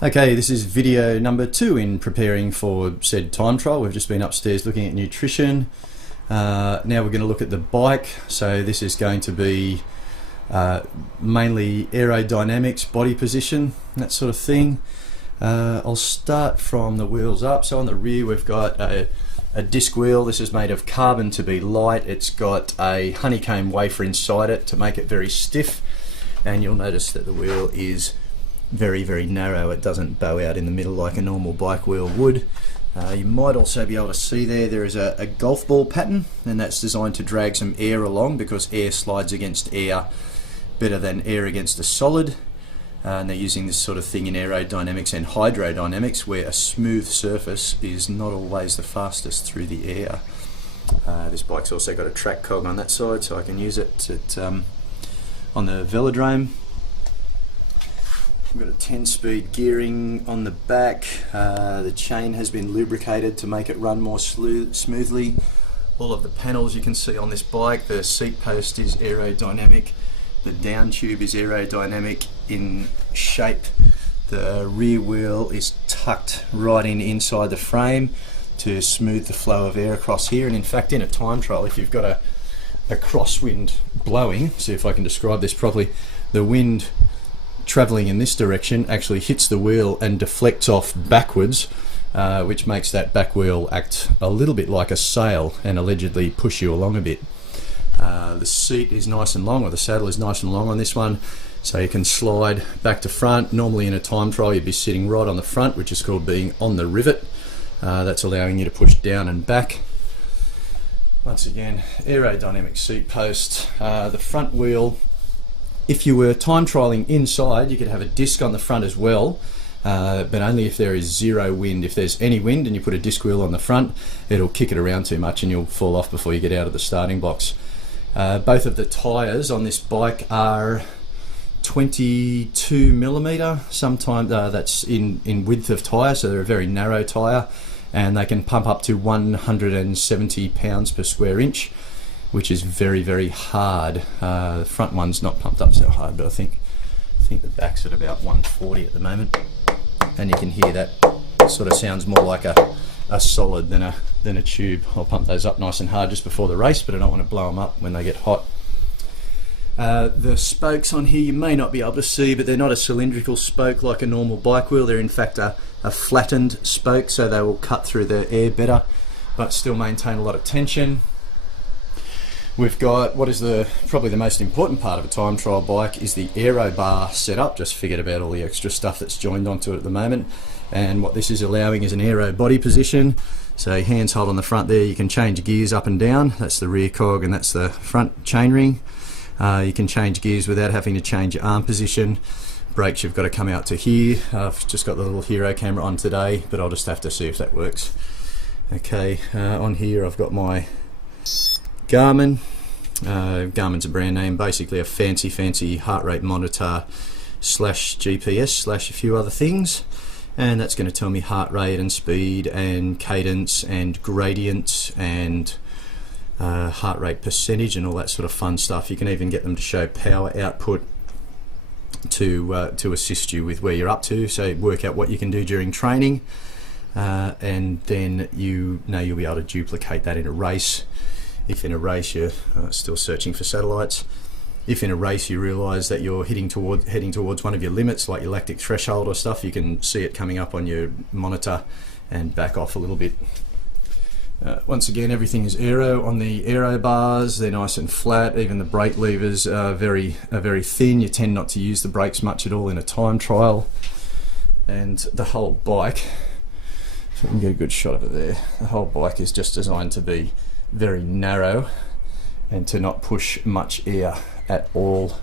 Okay, this is video number 2 in preparing for said time trial. We've just been upstairs looking at nutrition. Now we're going to look at the bike. So this is going to be mainly aerodynamics, body position, that sort of thing. I'll start from the wheels up. So on the rear we've got a disc wheel. This is made of carbon to be light. It's got a honeycomb wafer inside it to make it very stiff, and you'll notice that the wheel is very narrow. It doesn't bow out in the middle like a normal bike wheel would. You might also be able to see there is a golf ball pattern, and that's designed to drag some air along because air slides against air better than air against a solid. And they're using this sort of thing in aerodynamics and hydrodynamics, where a smooth surface is not always the fastest through the air. This bike's also got a track cog on that side, so I can use it on the velodrome. We've got a 10-speed gearing on the back. The chain has been lubricated to make it run more smoothly. All of the panels you can see on this bike, the seat post is aerodynamic. The down tube is aerodynamic in shape. The rear wheel is tucked right inside the frame to smooth the flow of air across here. And in fact, in a time trial, if you've got a crosswind blowing, see if I can describe this properly, the wind travelling in this direction actually hits the wheel and deflects off backwards, which makes that back wheel act a little bit like a sail and allegedly push you along a bit. The seat is nice and long, or the saddle is nice and long on this one, so you can slide back to front. Normally in a time trial you'd be sitting right on the front, which is called being on the rivet. That's allowing you to push down and back. Once again, aerodynamic seat post. The front wheel, if you were time trialing inside, you could have a disc on the front as well, but only if there is zero wind. If there's any wind and you put a disc wheel on the front, it'll kick it around too much and you'll fall off before you get out of the starting blocks. Both of the tyres on this bike are 22mm. Sometimes that's in width of tyre, so they're a very narrow tyre, and they can pump up to 170 pounds per square inch, which is very hard. The front one's not pumped up so hard, but I think the back's at about 140 at the moment, and you can hear that sort of sounds more like a solid than a tube. I'll pump those up nice and hard just before the race, but I don't want to blow them up when they get hot. The spokes on here you may not be able to see, but they're not a cylindrical spoke like a normal bike wheel. They're in fact a flattened spoke, so they will cut through the air better but still maintain a lot of tension. We've got what is probably the most important part of a time trial bike is the aero bar setup. Just forget about all the extra stuff that's joined onto it at the moment. And what this is allowing is an aero body position. So hands hold on the front there, you can change gears up and down. That's the rear cog and that's the front chainring. You can change gears without having to change your arm position. Brakes, you've got to come out to here. I've just got the little hero camera on today, but I'll just have to see if that works. Okay, on here I've got my Garmin. Garmin's a brand name, basically a fancy heart rate monitor slash GPS slash a few other things, and that's going to tell me heart rate and speed and cadence and gradient and heart rate percentage and all that sort of fun stuff. You can even get them to show power output to assist you with where you're up to, so work out what you can do during training, and then you'll be able to duplicate that in a race. If in a race you're still searching for satellites, if in a race you realise that you're heading towards one of your limits, like your lactic threshold or stuff, you can see it coming up on your monitor and back off a little bit. Once again, everything is aero on the aero bars. They're nice and flat. Even the brake levers are very thin. You tend not to use the brakes much at all in a time trial. And the whole bike, if I can get a good shot of it there, the whole bike is just designed to be very narrow and to not push much air at all